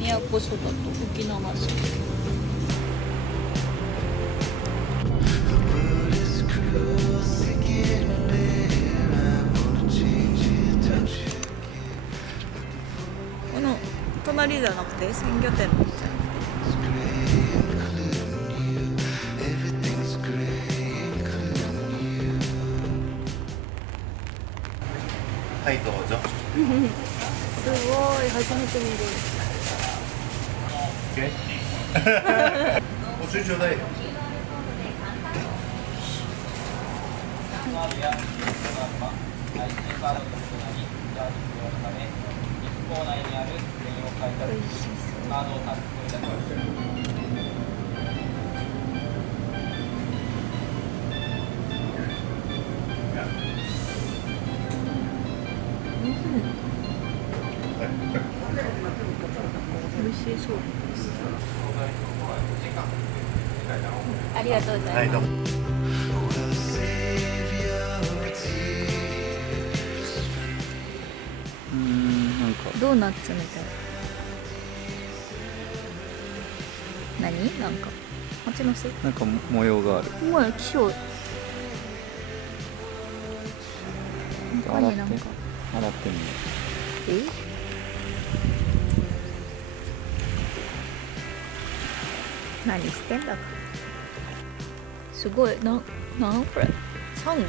宮古そばと沖縄そば。この隣じゃなくて鮮魚店の店。はいどうぞ。すごい初めて見る。お水ちょうだい。美味しそう。ありがとうございます。はいどうも。なんかドーナツみたい。何？なんか蜂の巣？なんか模様がある。うまい、希少。他になんか洗ってみる。え？何してんだか。すごいなんこれサンゴ？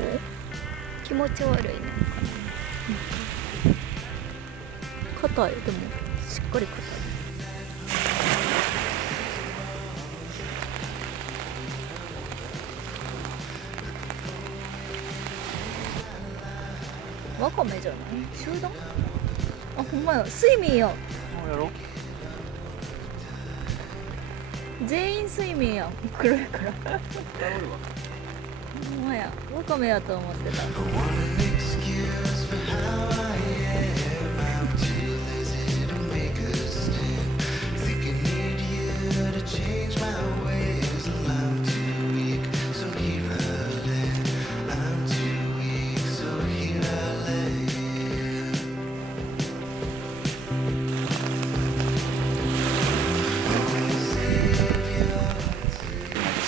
気持ち悪いね。硬い。でもしっかり硬い。わかめじゃない？集団？あ、ほんまや、スイミーや。やろ。全員スイミーやん。黒いからほんまや、わかめやと思ってた。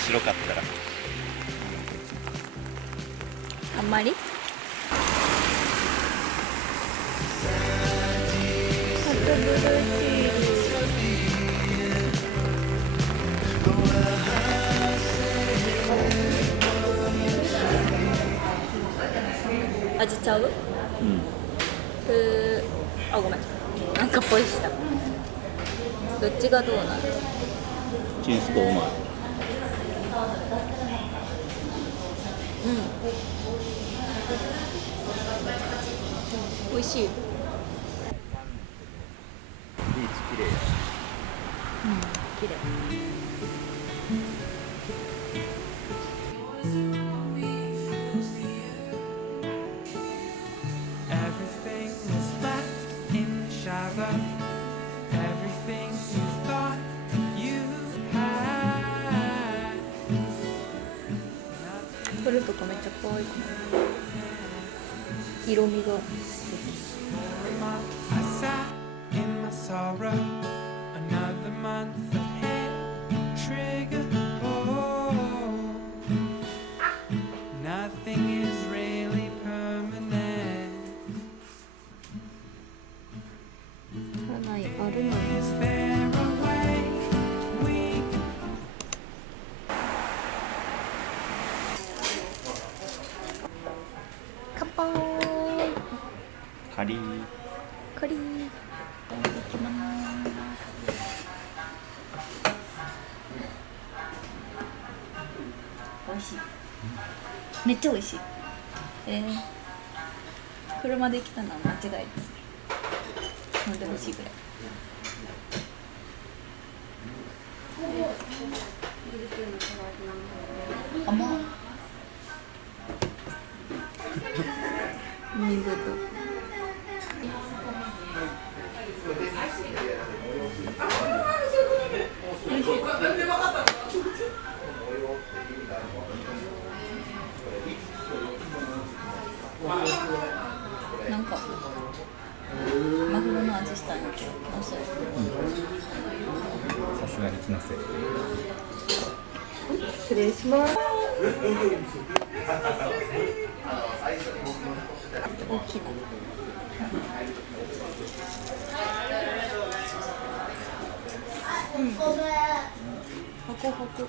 白かったら。あんまり？カットブルーチーズ。味ちゃう？あ、ごめん。なんかポイした。どっちがどうなる？チーズとうまい。美味しい。ビーチ綺麗。綺麗。Everything was left in the shower. Everything you thought you had. 撮るとかめっちゃ可愛くない？色味が素敵。I sat in my sorrow. Another month of hair trigger. Oh, nothing is really permanent. ない、あるのに。 Is there a way we can 乾杯。カリー。カリー。いただきます。美味しい。めっちゃ美味しい。車で来たのは間違いですね。飲んでほしいぐらい。甘っ。海ぶどう。美味しい。なんかマグロの味したいな。あ、そう。さすがに気のせい。失礼します。大きいな。うん。ホクホク。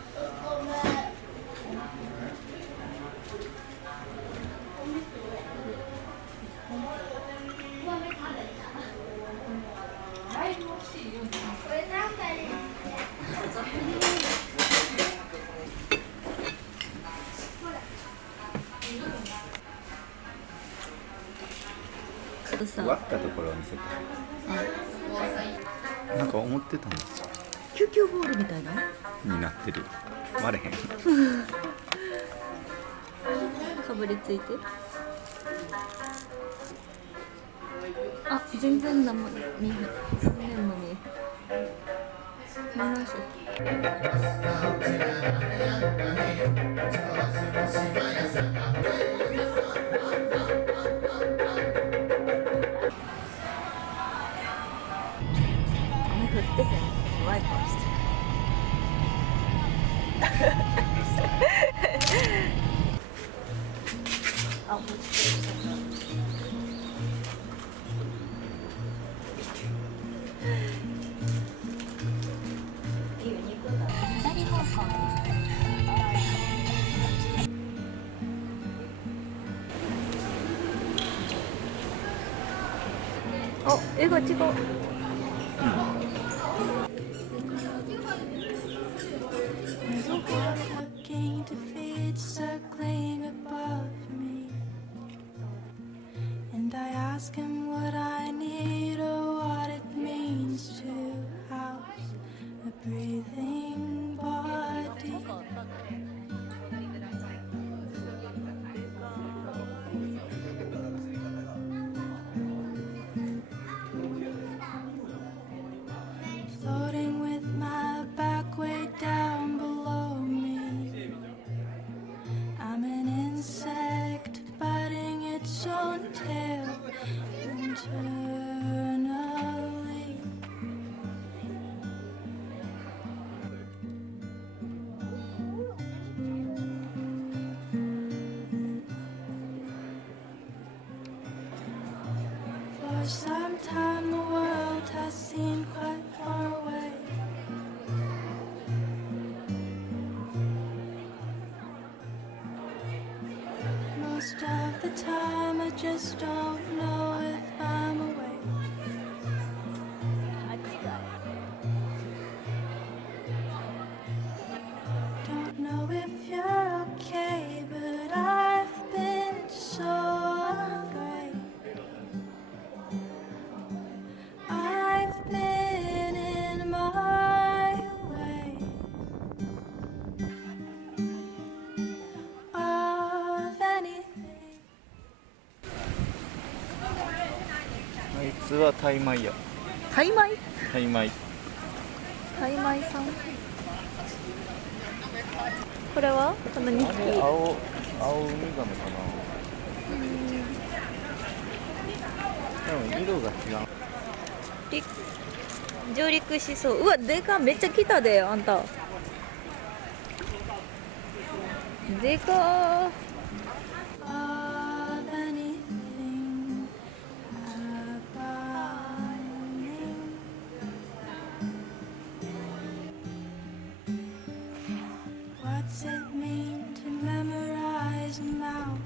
さ、割ったところを見せて。なんか思ってたんですよ。救急ボールみたいなになってる。割れへん。かぶりついて。あ、全然何も見えへん。全然も見えへん。見ます。雨降ってへん。ワイパーして。あ、もう左方向に。あ、絵が違う。Looking to feet circling above me, and I ask him what I need or what it means to house a breathing body. Floating with my back way down below me, I'm an insect biting its own tail internally. For some time the world has seemed quite far away. Most of the time I just don't know if I'm awake. Don't know if you're okay, but I've been so afraid. I've been in my way of anything. あいつはタイ米や。タイ米？タイ米。タイ米さん。これはこの2匹。青ウミガメかな。でも色が違う。上陸しそう。うわ、でか、めっちゃ来たで、あんた。でかー。Of anything happening. What's it mean to memorize now?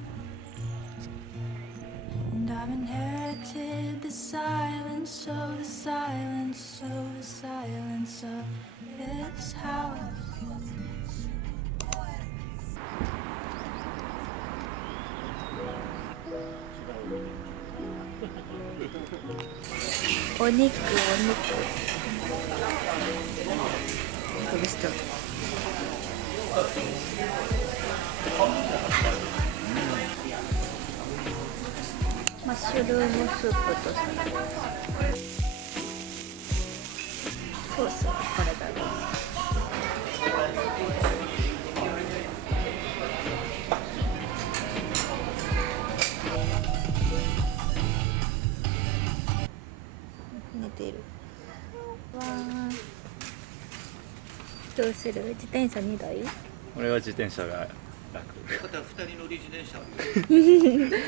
And I've inherited the silence, so the silence, so the silence of this house.お肉。どうした？マッシュルームスープとソースはこれだろう。ている。わー、どうする？自転車2台？俺は自転車が楽。方2人乗り自転車あるよ。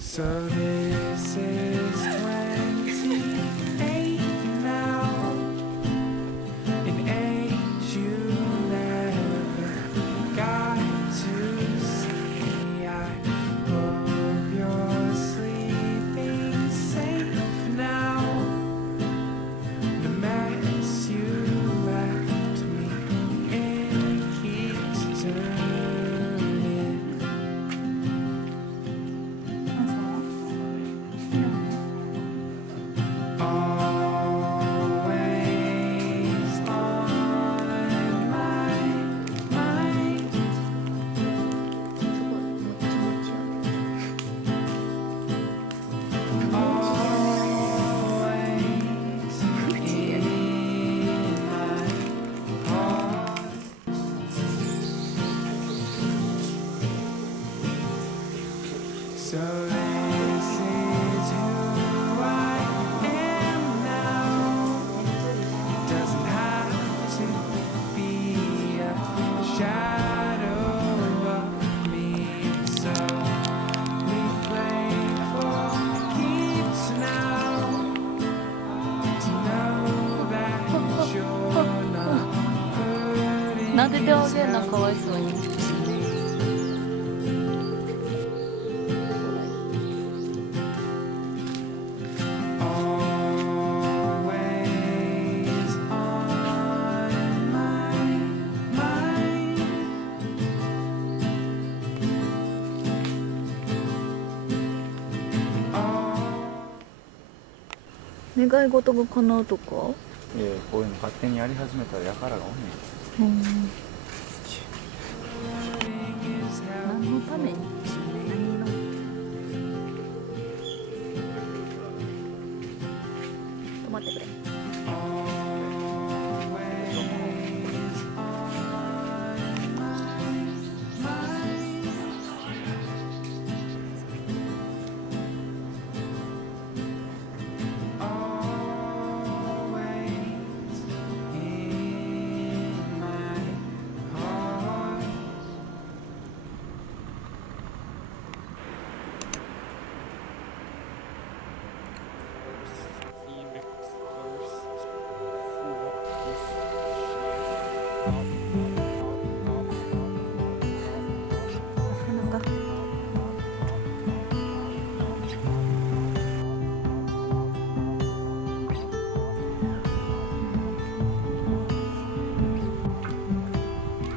So this is 28 now, an age you never got to see. I hope you're sleeping safe now. The mess you left me in keeps turning. Always on my mind. すごいもっちもちやね。 Always in my heart. So this is who I am now. Doesn't have to be a shadow of me. So we play for keeps now. To know that you're not hurting 撫でてあげんな、かわいそうに。 Always on my mind. Oh. 願い事が叶うとか？こういうの勝手にやり始めたらやからがおんねん。何のために？何の？止まってくれ。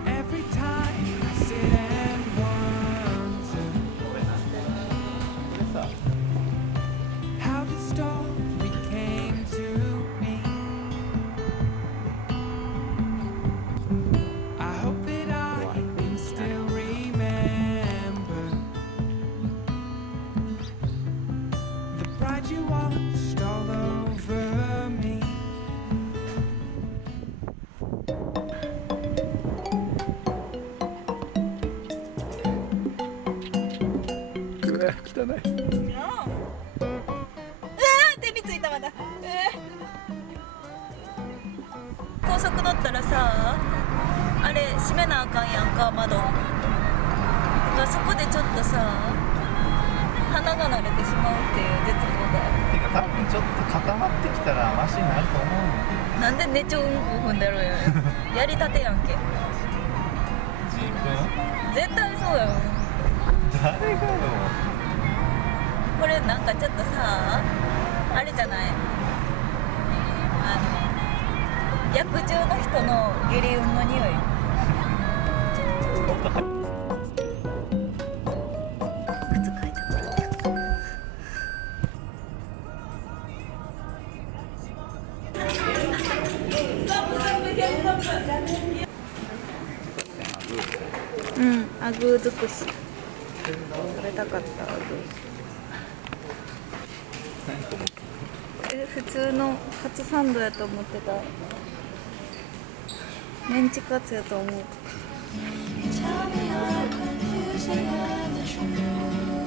Every time I sit and wonder how the story came to me. I hope that I can still remember the pride you watched all over me.うわー、手についたまだ。高速乗ったらさ、あれ閉めなあかんやんか、窓。だからそこでちょっとさ、鼻が慣れてしまうっていう絶望が。てか多分ちょっと固まってきたらマシになると思うねん。なんでねちょうんこ踏んでるんや。やりたてやんけ。自分絶対そうやん。誰がよ。これなんかちょっとさ、あれじゃない？薬中の人の下痢運の匂い。靴履いてもらって。うん、アグー尽くし。食べたかったアグー。普通のカツサンドやと思ってた。メンチカツやと思う。 Tell me you're confusing and the truth.